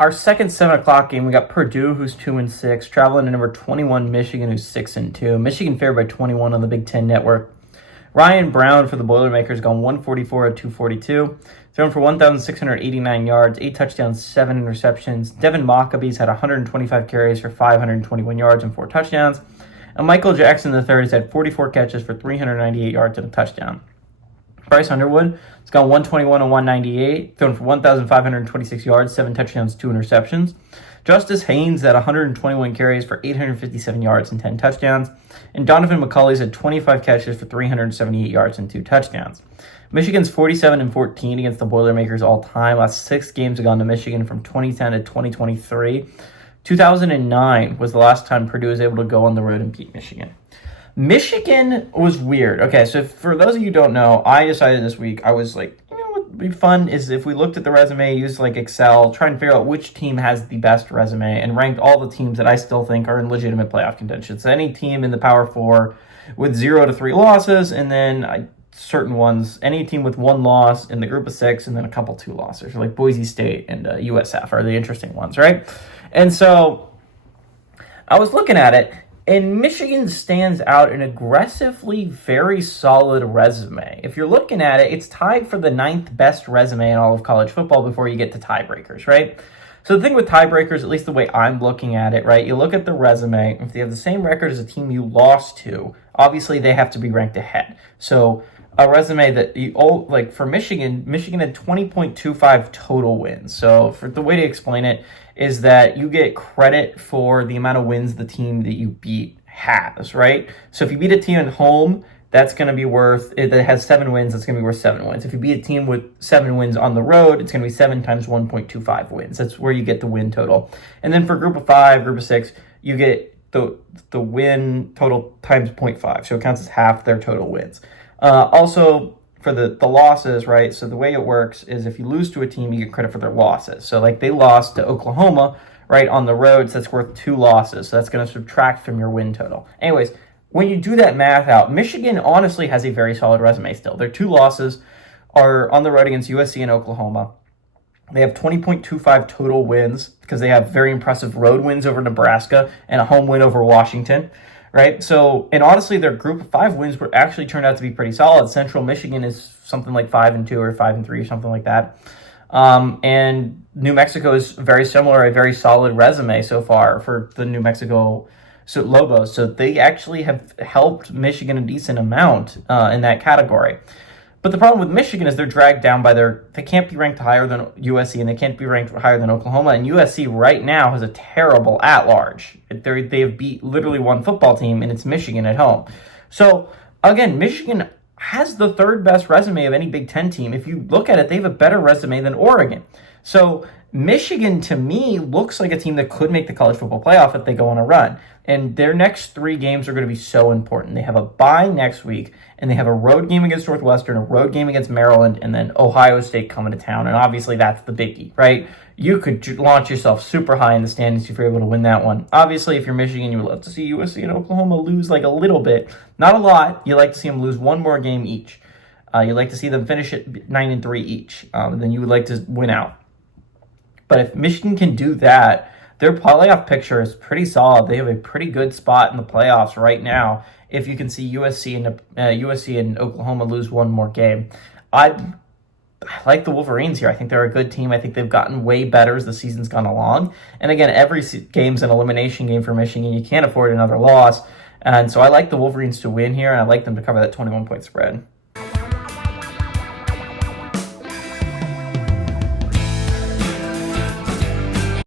Our second 7 o'clock game, we got Purdue, who's 2-6, traveling to number 21 Michigan, who's 6-2. Michigan favored by 21 on the Big Ten Network. Ryan Brown for the Boilermakers gone 144 at 242, thrown for 1,689 yards, 8 touchdowns, 7 interceptions. Devin Maccabees had 125 carries for 521 yards and 4 touchdowns. And Michael Jackson III has had 44 catches for 398 yards and a touchdown. Bryce Underwood has gone 121 and 198, thrown for 1,526 yards, 7 touchdowns, 2 interceptions. Justice Haynes had 121 carries for 857 yards and 10 touchdowns. And Donovan McCulley's had 25 catches for 378 yards and 2 touchdowns. Michigan's 47-14 against the Boilermakers all time. Last 6 games have gone to Michigan from 2010 to 2023. 2009 was the last time Purdue was able to go on the road and beat Michigan. Michigan was weird. Okay, so for those of you who don't know, I decided this week, I was like, what would be fun is if we looked at the resume, used like Excel, trying to figure out which team has the best resume, and ranked all the teams that I still think are in legitimate playoff contention. So any team in the Power 4 with 0 to 3 losses, and then certain ones, any team with 1 loss in the group of 6, and then a couple 2 losses, like Boise State and USF are the interesting ones, right? And so I was looking at it, and Michigan stands out an aggressively very solid resume. If you're looking at it, it's tied for the 9th best resume in all of college football before you get to tiebreakers, right? So the thing with tiebreakers, at least the way I'm looking at it, right, you look at the resume. If they have the same record as a team you lost to, obviously they have to be ranked ahead. So a resume that like for Michigan had 20.25 total wins. So for the way to explain it is that you get credit for the amount of wins the team that you beat has, right? So if you beat a team at home, that's going to be worth, that has 7 wins, that's going to be worth 7 wins. If you beat a team with 7 wins on the road, it's going to be 7 times 1.25 wins. That's where you get the win total. And then for group of 5, group of 6, you get the win total times 0.5. So it counts as half their total wins. Also, for the losses, right? So the way it works is if you lose to a team, you get credit for their losses. So like they lost to Oklahoma, right, on the road, so that's worth 2 losses. So that's going to subtract from your win total. Anyways, when you do that math out, Michigan honestly has a very solid resume still. Their 2 losses are on the road against USC and Oklahoma. They have 20.25 total wins because they have very impressive road wins over Nebraska and a home win over Washington. Right. So, and honestly, their group of 5 wins were actually turned out to be pretty solid. Central Michigan is something like 5-2 or 5-3 or something like that. And New Mexico is very similar, a very solid resume so far for the New Mexico Lobos. So they actually have helped Michigan a decent amount in that category. But the problem with Michigan is they're dragged down by they can't be ranked higher than USC and they can't be ranked higher than Oklahoma. And USC right now has a terrible at-large. They have beat literally one football team, and it's Michigan at home. So, again, Michigan has the 3rd best resume of any Big Ten team. If you look at it, they have a better resume than Oregon. So, Michigan, to me, looks like a team that could make the college football playoff if they go on a run. And their next 3 games are going to be so important. They have a bye next week, and they have a road game against Northwestern, a road game against Maryland, and then Ohio State coming to town. And obviously that's the biggie, right? You could launch yourself super high in the standings if you're able to win that one. Obviously, if you're Michigan, you would love to see USC and Oklahoma lose like a little bit. Not a lot. You like to see them lose 1 more game each. You like to see them finish at 9-3 each. Then you would like to win out. But if Michigan can do that, their playoff picture is pretty solid. They have a pretty good spot in the playoffs right now. If you can see USC and Oklahoma lose 1 more game, I like the Wolverines here. I think they're a good team. I think they've gotten way better as the season's gone along. And again, every game's an elimination game for Michigan. You can't afford another loss. And so I like the Wolverines to win here, and I like them to cover that 21-point spread.